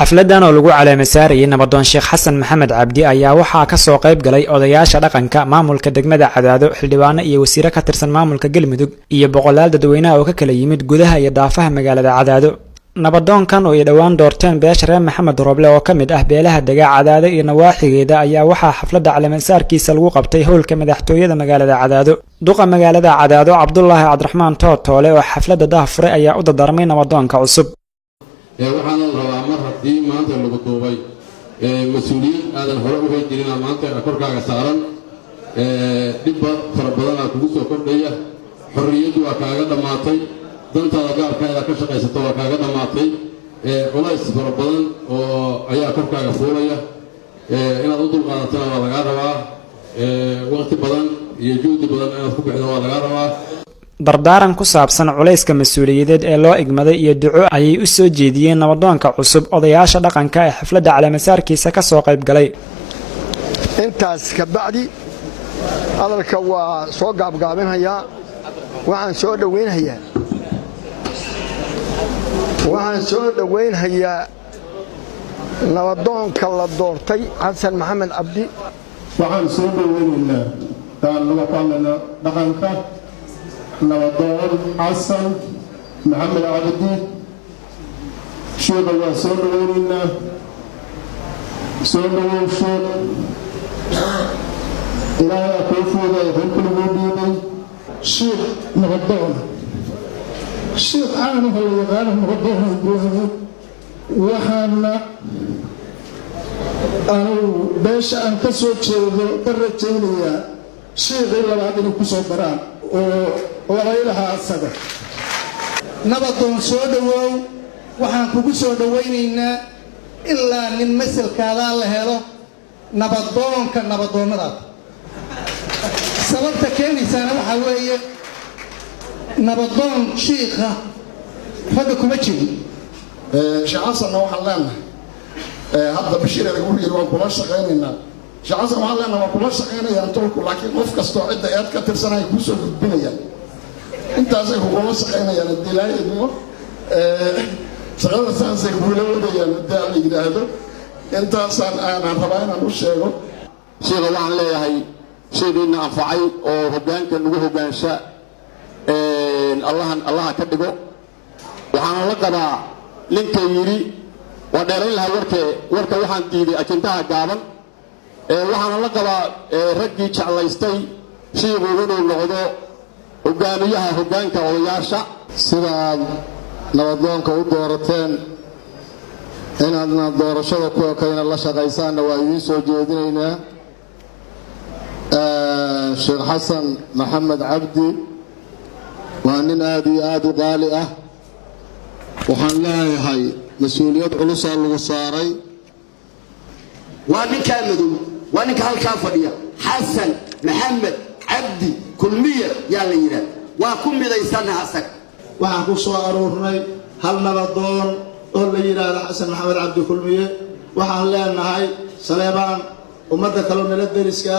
xafladan oo lagu caleema saarayay nabadoon Sheekh Xasan Maxamed Cabdi ayaa waxaa ka soo qayb galay odayaasha dhaqanka maamulka degmada Cadaado xildhibaano iyo wasiiro ka tirsan maamulka Galmudug iyo boqolaal dadweynaha oo ka kala yimid gudaha iyo daafaha magaalada Cadaado. nabadoonkan oo ay dhawaan doorteen beesha reer Maxamed Roble oo ka mid ah beelaha degaa Cadaado iyo nawaaxigeeda ayaa waxaa xafladda caleema saarkiisa lagu qabtay howlka madaxtooyada magaalada Cadaado. duqa magaalada Cadaado Cabdullaahi Cabdiraxmaan Tootoole oo xafladda daahfuray ayaa u dardaarmay nabadoonka cusub. waxaan rabaa mar haddii maanta lagu duubay mas'uuliyad aadan hore uga jirin maanta korkaaga saaran dib fara badan aad kugu soo kordhaya xorriyadu waa kaaga dhamaatay dantaada gaarkeeda ka shaqaysato waa kaaga dhamaatay culays fara badan oo ayaa korkaaga fuulaya inaad u dulqaadatana waa lagaa rabaa waqti badan iyo juhdi badan inaad ku bixido waa lagaa rabaa. dardaaran ku saabsan culayska mas'uuliyadeed ee loo igmaday iyo duco ayay u soo jeediyeen nabadoonka cusub odayaasha dhaqanka ee xafladda caleema saarkiisa ka soo qayb galay. intaas ka bacdi hadalka waa soo gaabgaabinayaa waxaan soo dhaweynhayaa nabadoonka la doortay Xasan Maxamed Cabdi. waxaan soo dhaweynaynaa taan lagu qaadanaa dhaqanka nabadoon Xasan Maxamed Cabdi sheekha waa soo dhaweynaynaa soo dhaweysho ilaahay ku fuuday xilka lagu dhiibay sheekh nabadoon sheekh aan hawlgaar nabadoon waxaana beesha aan ka soo jeedo ka rajaynayaa sheekhay labaad inay ku soo daraan oo laylaha asaga nabadoon soo dhawow waxaan kugu soo dhawaynaynaa ilaa nin masalkaada la helo nabadoonka nabadoonnadaada sababta keenaysaana waxaa weeye nabadoon shiikha ragga kuma jirin. Sheekh Xasanna waxaan leenahay hadda bashiirada ugu yiri waan kula shaqaynaynaa. Sheekh Xasan waxaan leenahay waan kula shaqaynayaa tolku laakiin qof kastoo cidda aad ka tirsanay ku soo gudbinayaan intaasay kula shaqaynayaan dilaayadmo shaqada saasay kula wadayaan daal yiraahdo intaasaan aan rabaa inaan u sheego sheekha waxaan leeyahay sheegayna anfacay oo hoggaanka lagu hoggaansha Allah ka dhigo waxaan la qabaa ninka yiri waa dheerayn lahaa warka waxaan diiday ajendaha gaaban waxaan la qabaa raggii jeclaystay sheegu inuu noqdo hoggaamiyaha hoggaanka odayaasha sida aad nabadoonka u doorateen inaadna doorashada kuwa kayna la shaqaysaanna waa idiin soo jeedinaynaa. Sheekh Xasan Maxamed Cabdi waa nin aad iyo aad u qaali ah waxaan leeyahay mas'uuliyad culus oo lagu saaray waa ninka madow waa ninka halka fadhiya Xasan Maxamed Cabdi kulmiye yaa la yiraahdaa waa ku midaysanahay asag waxaan ku soo aroornay hal nabadoon oo la yiraahdo Xasan Maxamed Cabdi kulmiye waxaan leenahay Saleebaan ummadda kale nala deriska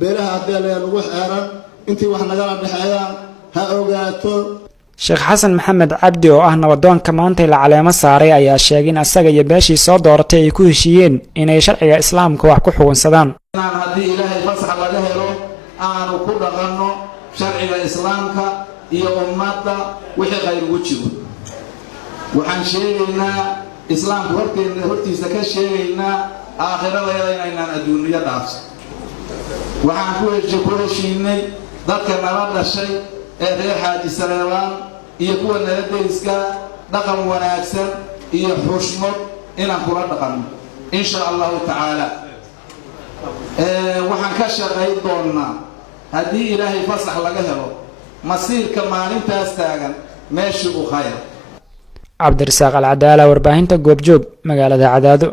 beelaha adeelaya lagu xeeran intii wax nagala dhaxeeyaan ha ogaato. Sheekh Xasan Maxamed Cabdi oo ah nabadoonka maanta la caleema saaray ayaa sheegay in asaga iyo beeshii soo dooratay ay ku heshiiyeen inay sharciga islaamka wax ku xukunsadaan. haddii ilaahay fasax laga helo aanu ku dhaqanno sharciga islaamka iyo ummadda wixii qayr ugu jiro waxaan sheegaynaa islaamku hortiisa ka sheegaynaa aakhiradeeda inaynaan adduunyo dhaafso waxaan ku heshiinay dadka nala dhashay ee reer Xaaji Saleebaan iyo kuwa nala deriska dhaqan wanaagsan iyo xushmad inaan kula dhaqanno insha Allah ta'ala waxaan ka shaqayn doonaa haddii ilaahay fasax laga helo masiirka maalintaas taagan meeshii u khayr. Cabdirasaaq Al Cadaala warbaahinta Goobjoog magaalada Cadaado.